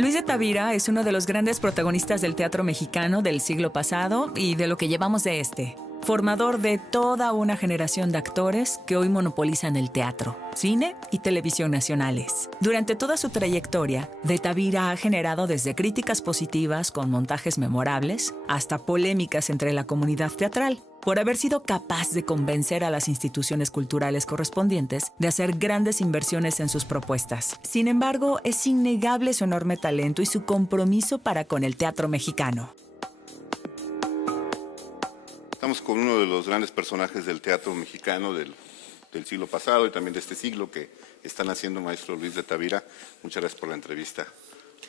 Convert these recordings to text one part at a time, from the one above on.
Luis de Tavira es uno de los grandes protagonistas del teatro mexicano del siglo pasado y de lo que llevamos de este. Formador de toda una generación de actores que hoy monopolizan el teatro, cine y televisión nacionales. Durante toda su trayectoria, de Tavira ha generado desde críticas positivas con montajes memorables hasta polémicas entre la comunidad teatral, por haber sido capaz de convencer a las instituciones culturales correspondientes de hacer grandes inversiones en sus propuestas. Sin embargo, es innegable su enorme talento y su compromiso para con el teatro mexicano. Estamos con uno de los grandes personajes del teatro mexicano del siglo pasado y también de este siglo que están haciendo maestro Luis de Tavira. Muchas gracias por la entrevista.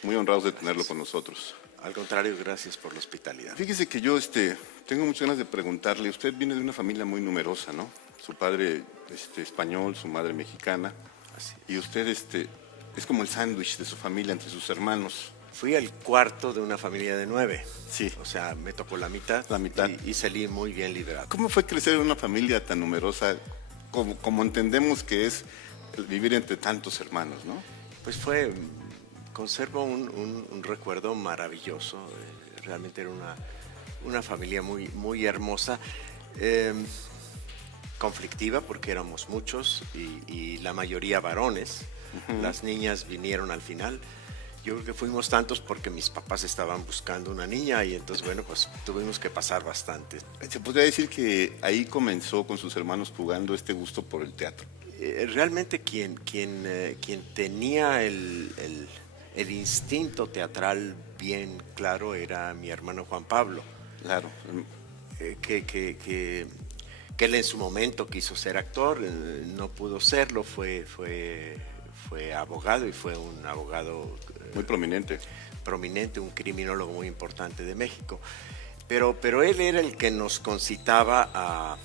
Muy honrados de tenerlo con nosotros. Al contrario, gracias por la hospitalidad. Fíjese que yo tengo muchas ganas de preguntarle. Usted viene de una familia muy numerosa, ¿no? Su padre español, su madre mexicana. Así. Y usted es como el sándwich de su familia entre sus hermanos. Fui el cuarto de una familia de 9. Sí. O sea, me tocó la mitad. La mitad. Y salí muy bien librado. ¿Cómo fue crecer en una familia tan numerosa como entendemos que es vivir entre tantos hermanos, no? Pues conservo un recuerdo maravilloso. Realmente era una familia muy, muy hermosa. Conflictiva porque éramos muchos y la mayoría varones. Uh-huh. Las niñas vinieron al final. Yo creo que fuimos tantos porque mis papás estaban buscando una niña y entonces, bueno, pues tuvimos que pasar bastante. ¿Se podría decir que ahí comenzó con sus hermanos jugando este gusto por el teatro? Realmente quien tenía el instinto teatral bien claro era mi hermano Juan Pablo. Claro. Que él en su momento quiso ser actor, no pudo serlo, fue abogado y fue un abogado muy prominente, un criminólogo muy importante de México. Pero él era el que nos concitaba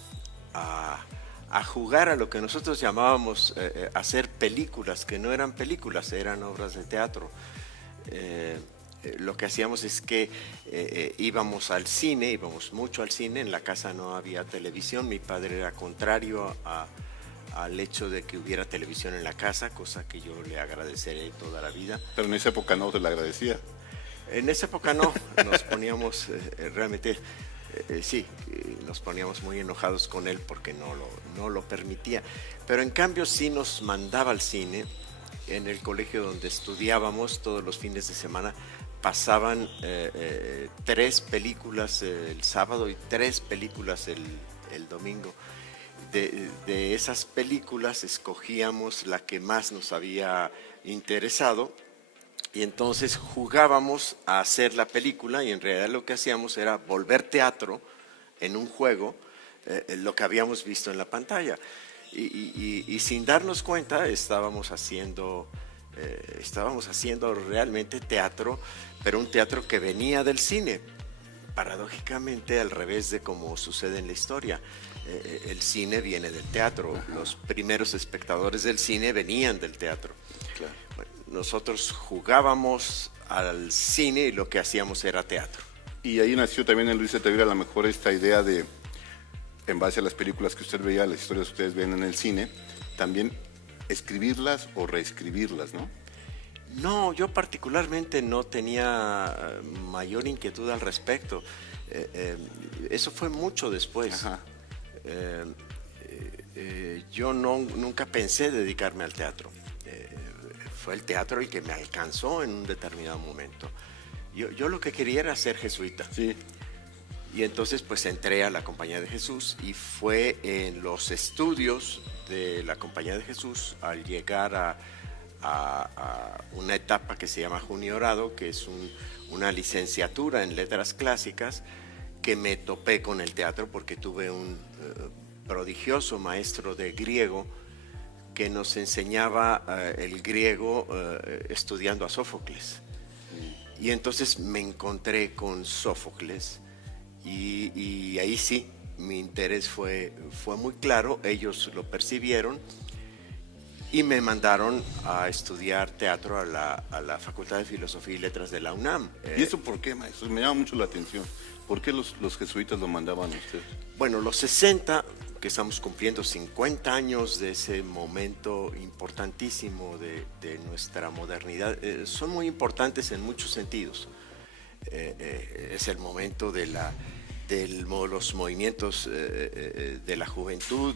a jugar a lo que nosotros llamábamos hacer películas, que no eran películas, eran obras de teatro. Lo que hacíamos es que íbamos mucho al cine, en la casa no había televisión, mi padre era contrario al hecho de que hubiera televisión en la casa, cosa que yo le agradeceré toda la vida. Pero en esa época no se la agradecía. En esa época no, nos poníamos realmente, nos poníamos muy enojados con él porque no lo permitía. Pero en cambio sí nos mandaba al cine. En el colegio donde estudiábamos todos los fines de semana pasaban 3 películas el sábado y 3 películas el domingo. De esas películas escogíamos la que más nos había interesado y entonces jugábamos a hacer la película y en realidad lo que hacíamos era volver teatro en un juego lo que habíamos visto en la pantalla y sin darnos cuenta estábamos haciendo realmente teatro, pero un teatro que venía del cine, paradójicamente al revés de como sucede en la historia. El cine viene del teatro. Ajá. Los primeros espectadores del cine venían del teatro. Claro. Bueno, nosotros jugábamos al cine y lo que hacíamos era teatro. Y ahí nació también en Luis de Tavira a lo mejor esta idea de, en base a las películas que usted veía, las historias que ustedes ven en el cine, también escribirlas o reescribirlas, ¿no? No, yo particularmente no tenía mayor inquietud al respecto. Eso fue mucho después. Ajá. Yo nunca pensé dedicarme al teatro. Fue el teatro el que me alcanzó en un determinado momento. Yo lo que quería era ser jesuita. Sí. Y entonces pues entré a la Compañía de Jesús y fue en los estudios de la Compañía de Jesús al llegar a una etapa que se llama juniorado, que es una licenciatura en letras clásicas, que me topé con el teatro porque tuve un prodigioso maestro de griego que nos enseñaba el griego estudiando a Sófocles. Y entonces me encontré con Sófocles y ahí sí, mi interés fue muy claro, ellos lo percibieron y me mandaron a estudiar teatro a la Facultad de Filosofía y Letras de la UNAM. ¿Y eso por qué, maestro? Me llama mucho la atención. ¿Por qué los jesuitas lo mandaban a usted? Bueno, los 60 que estamos cumpliendo 50 años de ese momento importantísimo de nuestra modernidad. Son muy importantes en muchos sentidos. Es el momento de los movimientos de la juventud,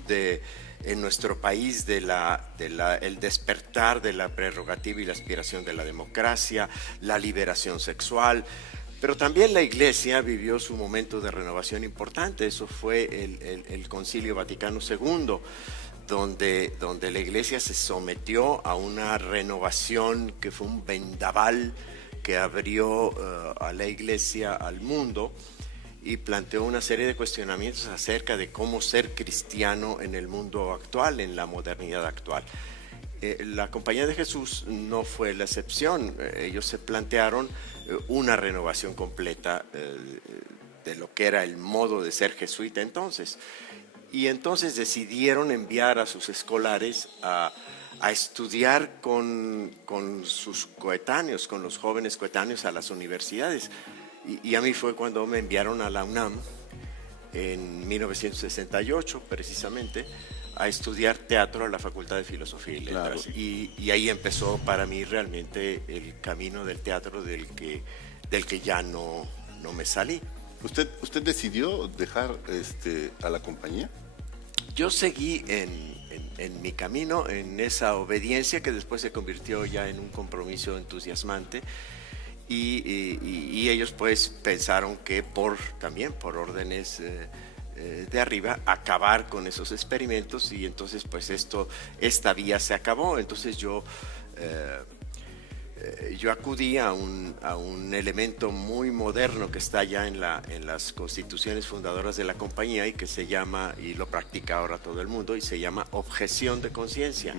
en nuestro país, el despertar de la prerrogativa y la aspiración de la democracia, la liberación sexual. Pero también la Iglesia vivió su momento de renovación importante. Eso fue el Concilio Vaticano II, donde la Iglesia se sometió a una renovación que fue un vendaval que abrió a la Iglesia al mundo y planteó una serie de cuestionamientos acerca de cómo ser cristiano en el mundo actual, en la modernidad actual. La Compañía de Jesús no fue la excepción. Ellos se plantearon una renovación completa de lo que era el modo de ser jesuita entonces. Y entonces decidieron enviar a sus escolares a estudiar con sus coetáneos, con los jóvenes coetáneos a las universidades. Y a mí fue cuando me enviaron a la UNAM en 1968 precisamente a estudiar teatro a la Facultad de Filosofía y Letras. Claro. Y ahí empezó para mí realmente el camino del teatro del que ya no me salí. ¿Usted decidió dejar a la compañía? Yo seguí en mi camino, en esa obediencia que después se convirtió ya en un compromiso entusiasmante. Y ellos pues pensaron que también por órdenes de arriba acabar con esos experimentos, y entonces pues esta vía se acabó. Entonces yo acudí a un elemento muy moderno que está ya en las constituciones fundadoras de la compañía y que se llama, y lo practica ahora todo el mundo, y se llama objeción de conciencia.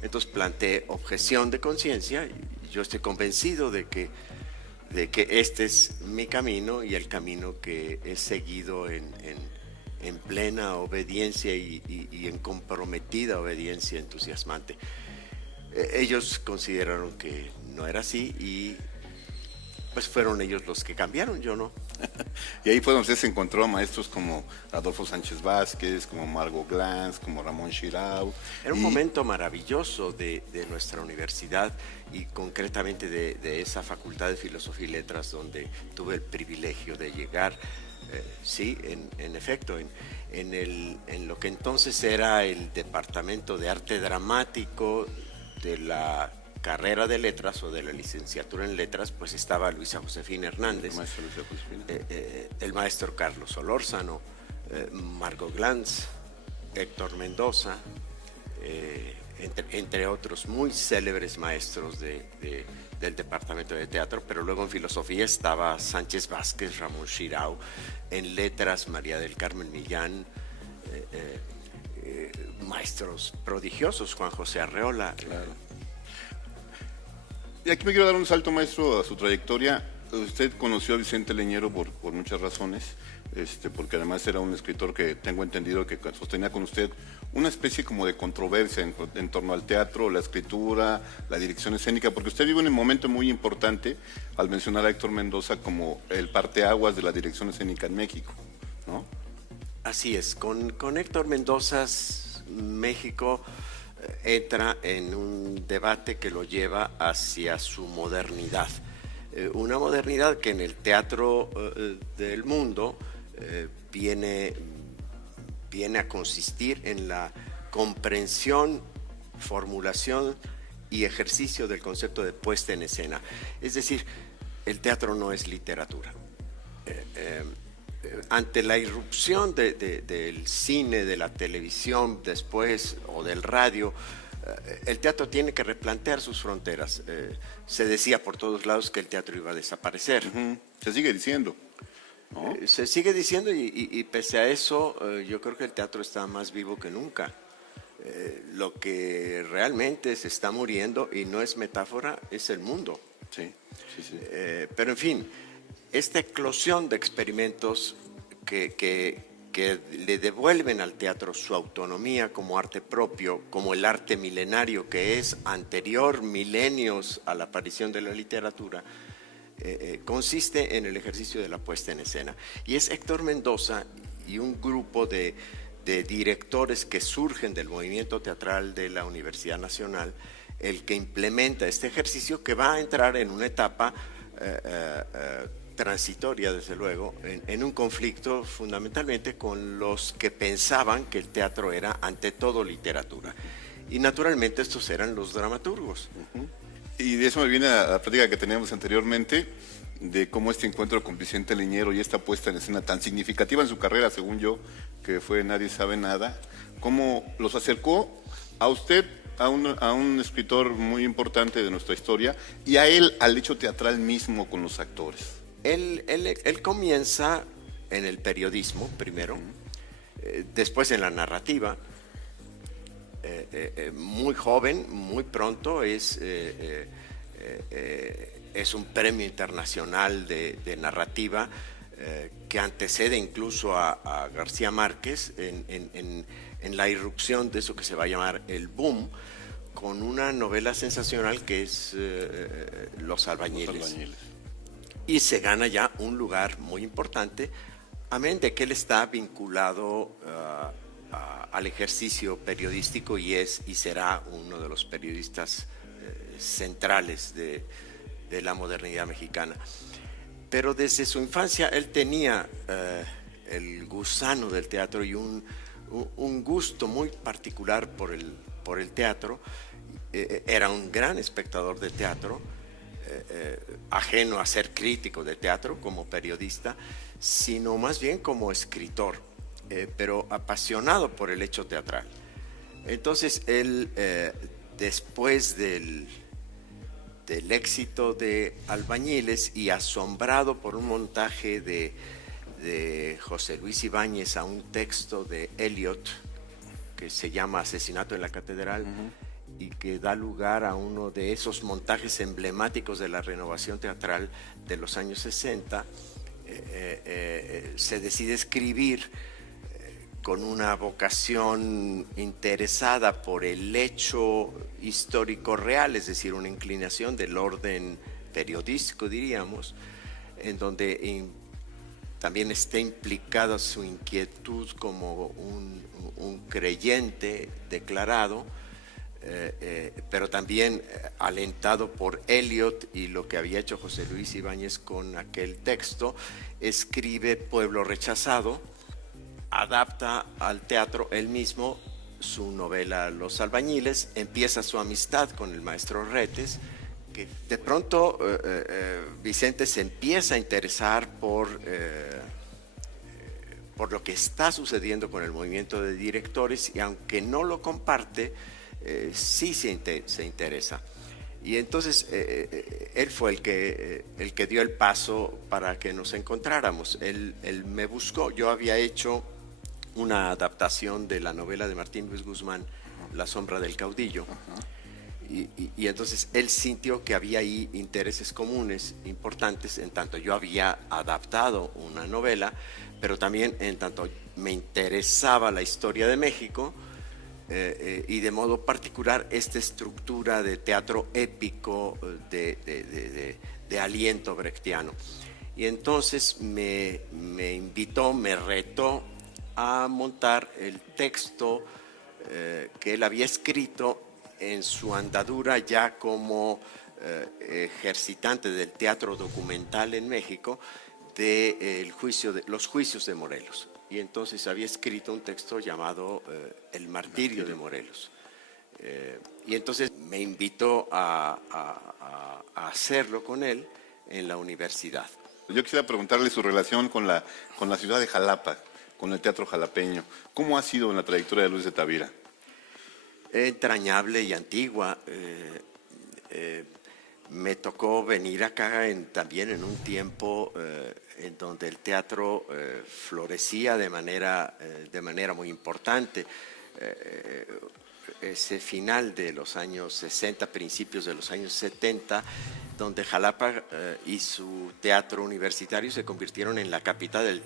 Entonces planteé objeción de conciencia. Yo estoy convencido de que este es mi camino y el camino que he seguido en plena obediencia y en comprometida obediencia entusiasmante. Ellos consideraron que no era así y pues fueron ellos los que cambiaron, yo no. Y ahí fue donde usted se encontró a maestros como Adolfo Sánchez Vázquez, como Margot Glantz, como Ramón Shirau. Era un momento maravilloso de nuestra universidad y concretamente de esa Facultad de Filosofía y Letras donde tuve el privilegio de llegar. Sí, en efecto, en lo que entonces era el Departamento de Arte Dramático de la carrera de letras o de la licenciatura en letras, pues estaba Luisa Josefina Hernández, el maestro Carlos Solórzano, Margot Glantz, Héctor Mendoza, entre otros muy célebres maestros del departamento de teatro. Pero luego en filosofía estaba Sánchez Vázquez, Ramón Shirau, en letras María del Carmen Millán, maestros prodigiosos, Juan José Arreola. Claro. Y aquí me quiero dar un salto, maestro, a su trayectoria. Usted conoció a Vicente Leñero por muchas razones, porque además era un escritor que tengo entendido que sostenía con usted una especie como de controversia en torno al teatro, la escritura, la dirección escénica, porque usted vive en un momento muy importante al mencionar a Héctor Mendoza como el parteaguas de la dirección escénica en México, ¿no? Así es, con Héctor Mendoza, México entra en un debate que lo lleva hacia su modernidad. Una modernidad que en el teatro del mundo viene a consistir en la comprensión, formulación y ejercicio del concepto de puesta en escena. Es decir, el teatro no es literatura. Ante la irrupción del cine, de la televisión después o del radio, el teatro tiene que replantear sus fronteras. Se decía por todos lados que el teatro iba a desaparecer. Se sigue diciendo, ¿no? Se sigue diciendo y pese a eso, yo creo que el teatro está más vivo que nunca. Lo que realmente se está muriendo, y no es metáfora, es el mundo. Sí. Pero en fin, esta eclosión de experimentos que le devuelven al teatro su autonomía como arte propio, como el arte milenario que es anterior milenios a la aparición de la literatura, consiste en el ejercicio de la puesta en escena. Y es Héctor Mendoza y un grupo de de directores que surgen del movimiento teatral de la Universidad Nacional, el que implementa este ejercicio que va a entrar en una etapa transitoria, desde luego, en un conflicto fundamentalmente con los que pensaban que el teatro era ante todo literatura. Y naturalmente estos eran los dramaturgos. Y de eso me viene a la plática que teníamos anteriormente, de cómo este encuentro con Vicente Leñero y esta puesta en escena tan significativa en su carrera, según yo, que fue Nadie sabe nada, cómo los acercó a usted, a un escritor muy importante de nuestra historia, y a él al hecho teatral mismo con los actores. Él comienza en el periodismo primero, después en la narrativa, muy joven, muy pronto, es un premio internacional de narrativa que antecede incluso a García Márquez en la irrupción de eso que se va a llamar el boom, con una novela sensacional que es Los Albañiles. Y se gana ya un lugar muy importante, amén de que él está vinculado al ejercicio periodístico y será uno de los periodistas centrales de la modernidad mexicana. Pero desde su infancia él tenía el gusano del teatro y un gusto muy particular por el teatro. Era un gran espectador de teatro, ajeno a ser crítico de teatro como periodista, sino más bien como escritor, pero apasionado por el hecho teatral. Entonces él, después del éxito de Albañiles y asombrado por un montaje de José Luis Ibáñez a un texto de Eliot que se llama Asesinato en la Catedral, y que da lugar a uno de esos montajes emblemáticos de la renovación teatral de los años 60, se decide escribir con una vocación interesada por el hecho histórico real, es decir, una inclinación del orden periodístico, diríamos, en donde también está implicada su inquietud como un creyente declarado, pero también alentado por Eliot y lo que había hecho José Luis Ibáñez con aquel texto. Escribe Pueblo Rechazado, adapta al teatro él mismo su novela Los Albañiles, empieza su amistad con el maestro Retes, que de pronto Vicente se empieza a interesar por lo que está sucediendo con el movimiento de directores, y aunque no lo comparte, sí se interesa. Y entonces él fue el que dio el paso para que nos encontráramos. Él me buscó. Yo había hecho una adaptación de la novela de Martín Luis Guzmán, La sombra del caudillo. Y entonces él sintió que había ahí intereses comunes importantes, en tanto yo había adaptado una novela, pero también en tanto me interesaba la historia de México, y de modo particular esta estructura de teatro épico de aliento brechtiano. Y entonces me invitó, me retó a montar el texto que él había escrito en su andadura ya como ejercitante del teatro documental en México, de los juicios de Morelos. Y entonces había escrito un texto llamado El martirio de Morelos. Y entonces me invitó a hacerlo con él en la universidad. Yo quisiera preguntarle su relación con la ciudad de Jalapa, con el teatro jalapeño. ¿Cómo ha sido en la trayectoria de Luis de Tavira? Entrañable y antigua. Me tocó venir acá también en un tiempo en donde el teatro florecía de manera muy importante. Ese final de los años 60, principios de los años 70, donde Jalapa y su teatro universitario se convirtieron en la capital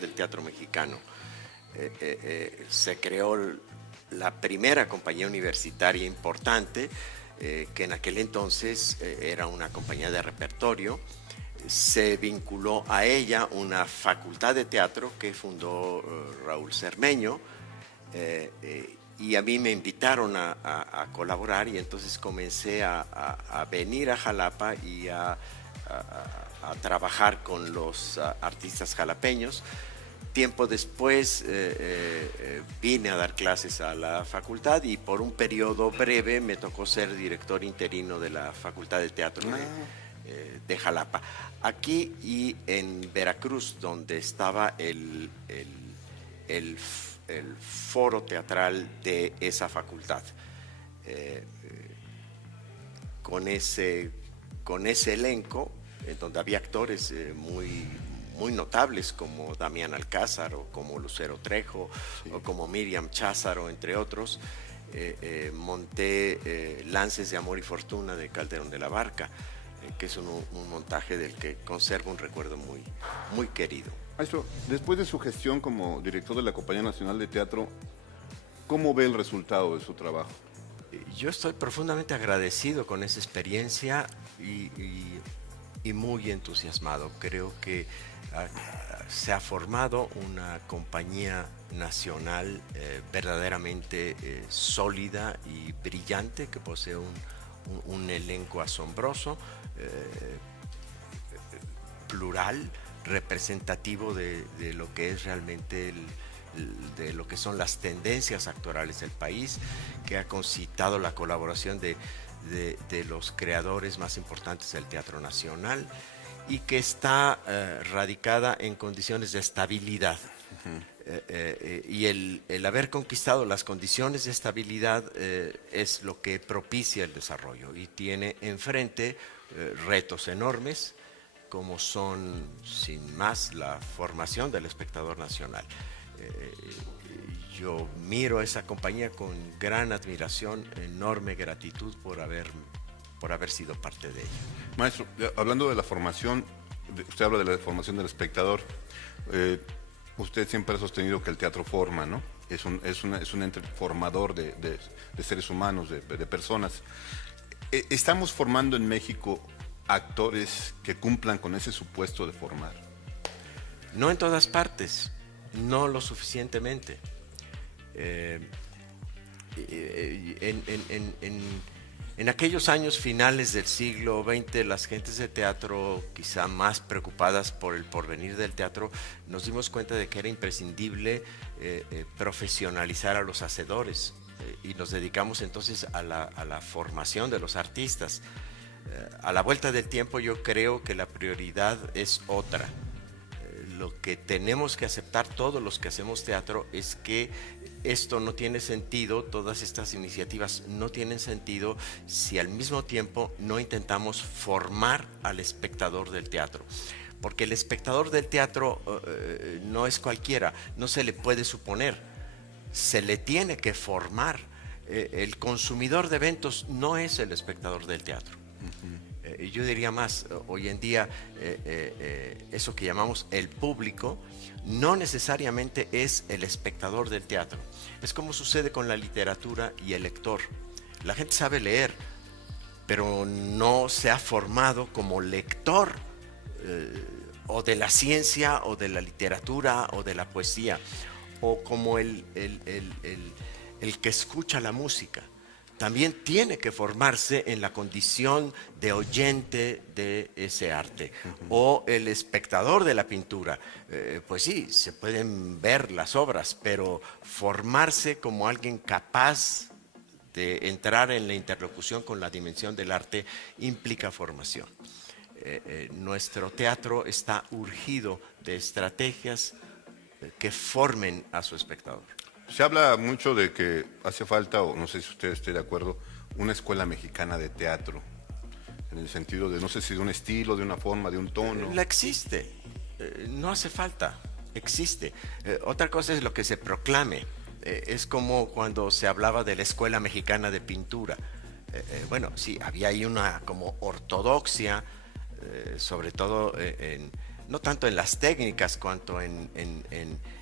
del teatro mexicano. Se creó la primera compañía universitaria importante, que en aquel entonces era una compañía de repertorio, se vinculó a ella una facultad de teatro que fundó Raúl Cermeño, y a mí me invitaron a colaborar, y entonces comencé a venir a Jalapa y a trabajar con los artistas jalapeños. Tiempo después vine a dar clases a la facultad, y por un periodo breve me tocó ser director interino de la Facultad de Teatro de Jalapa. Aquí y en Veracruz, donde estaba el foro teatral de esa facultad. Con ese elenco, en donde había actores muy notables como Damián Alcázar, o como Lucero Trejo, o como Miriam Cházaro, entre otros, monté Lances de Amor y Fortuna de Calderón de la Barca, que es un montaje del que conservo un recuerdo muy querido. Maestro, después de su gestión como director de la Compañía Nacional de Teatro, ¿cómo ve el resultado de su trabajo? Yo estoy profundamente agradecido con esa experiencia y muy entusiasmado. Creo que se ha formado una compañía nacional verdaderamente sólida y brillante, que posee un elenco asombroso, plural, representativo de lo que es realmente de lo que son las tendencias actorales del país, que ha concitado la colaboración de los creadores más importantes del teatro nacional, y que está radicada en condiciones de estabilidad. Y el haber conquistado las condiciones de estabilidad es lo que propicia el desarrollo, y tiene enfrente retos enormes, como son, sin más, la formación del espectador nacional. Yo miro a esa compañía con gran admiración, enorme gratitud por haber sido parte de ella. Maestro, hablando de la formación, usted habla de la formación del espectador. Usted siempre ha sostenido que el teatro forma, ¿no? Es un ente formador de seres humanos, de personas. ¿Estamos formando en México actores que cumplan con ese supuesto de formar? No en todas partes, no lo suficientemente. En aquellos años finales del siglo XX, las gentes de teatro, quizá más preocupadas por el porvenir del teatro, nos dimos cuenta de que era imprescindible profesionalizar a los hacedores, y nos dedicamos entonces a la formación de los artistas. A la vuelta del tiempo, yo creo que la prioridad es otra. Lo que tenemos que aceptar todos los que hacemos teatro es que esto no tiene sentido, todas estas iniciativas no tienen sentido si al mismo tiempo no intentamos formar al espectador del teatro. Porque el espectador del teatro no es cualquiera, no se le puede suponer, se le tiene que formar. El consumidor de eventos no es el espectador del teatro. Yo diría más, hoy en día eso que llamamos el público no necesariamente es el espectador del teatro. Es como sucede con la literatura y el lector. La gente sabe leer, pero no se ha formado como lector o de la ciencia, o de la literatura, o de la poesía, o como el que escucha la música. También tiene que formarse en la condición de oyente de ese arte. O el espectador de la pintura. Pues sí, se pueden ver las obras, pero formarse como alguien capaz de entrar en la interlocución con la dimensión del arte implica formación. Nuestro teatro está urgido de estrategias que formen a su espectador. Se habla mucho de que hace falta, o no sé si usted esté de acuerdo, una escuela mexicana de teatro, en el sentido de, no sé si de un estilo, de una forma, de un tono. La existe, no hace falta, existe. Otra cosa es lo que se proclame. Es como cuando se hablaba de la Escuela Mexicana de Pintura. Bueno, sí, había ahí una como ortodoxia, sobre todo no tanto en las técnicas cuanto en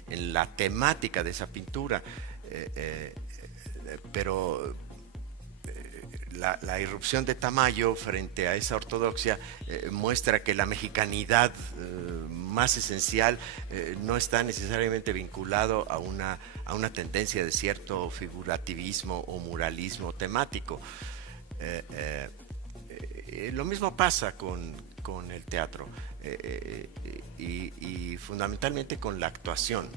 la temática de esa pintura, pero la irrupción de Tamayo frente a esa ortodoxia muestra que la mexicanidad más esencial no está necesariamente vinculado a una tendencia de cierto figurativismo o muralismo temático. Lo mismo pasa con el teatro y fundamentalmente con la actuación,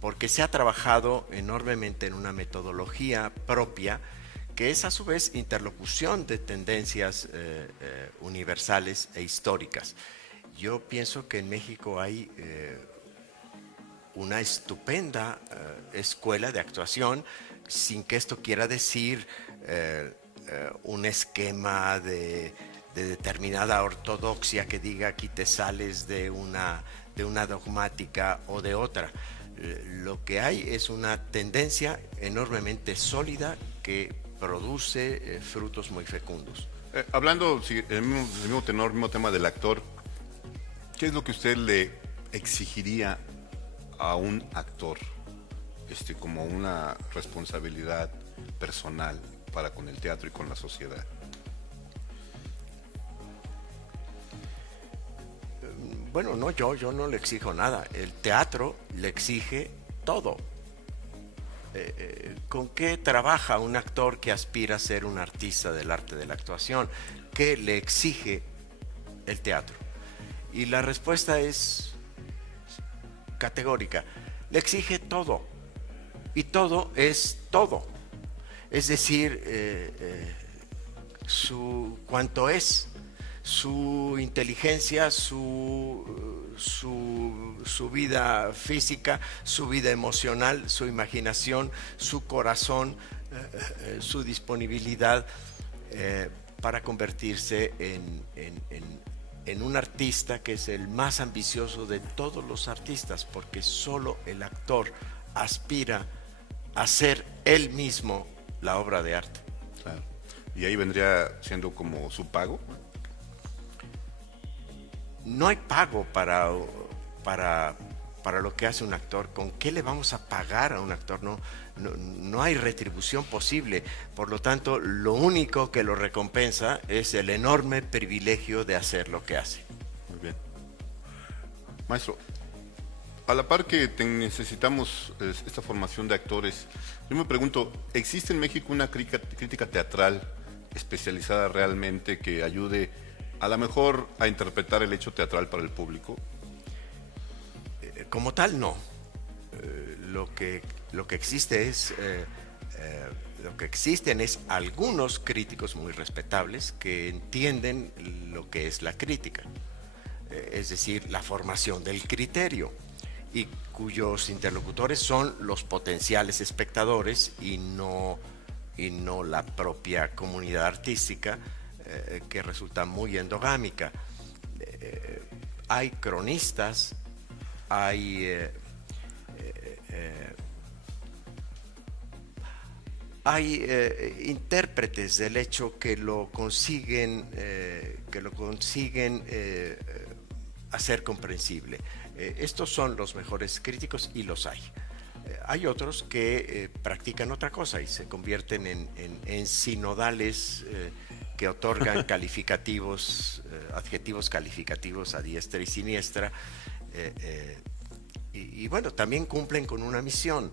porque se ha trabajado enormemente en una metodología propia que es a su vez interlocución de tendencias universales e históricas. Yo pienso que en México hay una estupenda escuela de actuación, sin que esto quiera decir un esquema de determinada ortodoxia que diga aquí te sales de una dogmática o de otra. Lo que hay es una tendencia enormemente sólida que produce frutos muy fecundos. Hablando el mismo tenor, mismo tema del actor, ¿qué es lo que usted le exigiría a un actor como una responsabilidad personal para con el teatro y con la sociedad? Bueno, no, yo no le exijo nada. El teatro le exige todo. ¿Con qué trabaja un actor que aspira a ser un artista del arte de la actuación? ¿Qué le exige el teatro? Y la respuesta es categórica. Le exige todo. Y todo es todo. Es decir, cuanto es su inteligencia, su vida física, su vida emocional, su imaginación, su corazón, su disponibilidad para convertirse en un artista que es el más ambicioso de todos los artistas, porque solo el actor aspira a ser él mismo la obra de arte. Claro. Y ahí vendría siendo como su pago. No hay pago para lo que hace un actor. ¿Con qué le vamos a pagar a un actor? No hay retribución posible. Por lo tanto, lo único que lo recompensa es el enorme privilegio de hacer lo que hace. Muy bien. Maestro, a la par que necesitamos esta formación de actores, yo me pregunto, ¿existe en México una crítica teatral especializada realmente que ayude a lo mejor a interpretar el hecho teatral para el público? Como tal, no. Lo que existe es lo que existen es algunos críticos muy respetables que entienden lo que es la crítica, es decir, la formación del criterio, y cuyos interlocutores son los potenciales espectadores y no la propia comunidad artística, que resulta muy endogámica. Hay cronistas, hay intérpretes del hecho que lo consiguen hacer comprensible. Estos son los mejores críticos y los hay. Hay otros que practican otra cosa y se convierten en sinodales que otorgan calificativos, adjetivos calificativos a diestra y siniestra, y bueno, también cumplen con una misión.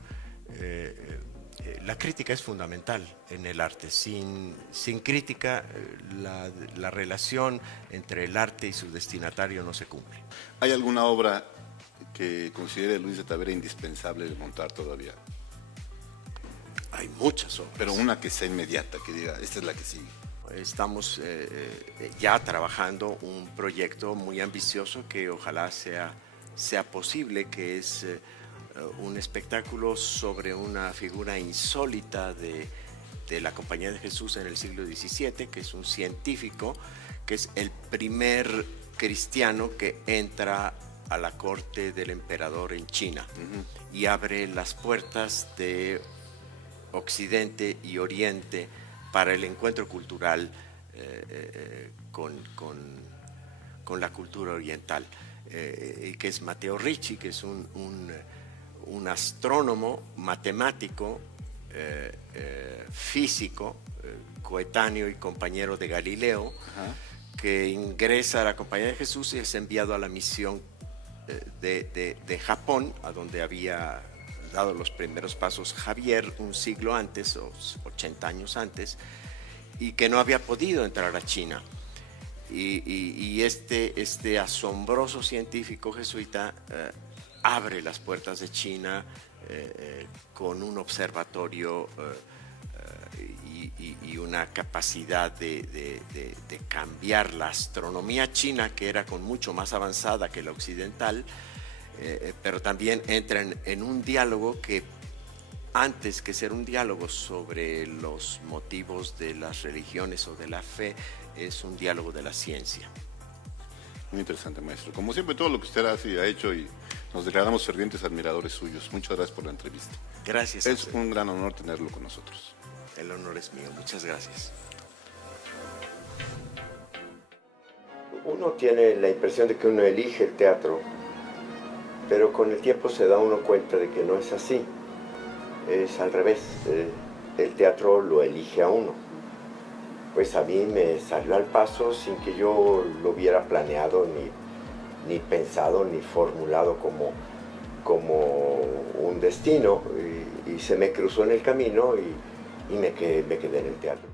La crítica es fundamental en el arte. Sin crítica, la relación entre el arte y su destinatario no se cumple. ¿Hay alguna obra que considere Luis de Tavera indispensable de montar todavía? Hay muchas obras. Pero una que sea inmediata, que diga, esta es la que sigue. Estamos ya trabajando un proyecto muy ambicioso que ojalá sea posible, que es un espectáculo sobre una figura insólita de la Compañía de Jesús en el siglo XVII, que es un científico, que es el primer cristiano que entra a la corte del emperador en China y abre las puertas de Occidente y Oriente para el encuentro cultural con la cultura oriental, que es Matteo Ricci, que es un astrónomo, matemático, físico, coetáneo y compañero de Galileo, que ingresa a la Compañía de Jesús y es enviado a la misión de Japón, a donde había dado los primeros pasos Javier un siglo antes, o 80 años antes, y que no había podido entrar a China. Y este asombroso científico jesuita abre las puertas de China con un observatorio y una capacidad de cambiar la astronomía china, que era con mucho más avanzada que la occidental, pero también entra en un diálogo que, antes que ser un diálogo sobre los motivos de las religiones o de la fe, es un diálogo de la ciencia. Muy interesante, maestro. Como siempre, todo lo que usted hace y ha hecho, y nos declaramos fervientes admiradores suyos. Muchas gracias por la entrevista. Gracias. Es un gran honor tenerlo con nosotros. El honor es mío. Muchas gracias. Uno tiene la impresión de que uno elige el teatro, pero con el tiempo se da uno cuenta de que no es así. Es al revés. El teatro lo elige a uno. Pues a mí me salió al paso sin que yo lo hubiera planeado, ni pensado, ni formulado como un destino. Y se me cruzó en el camino y me quedé en el teatro.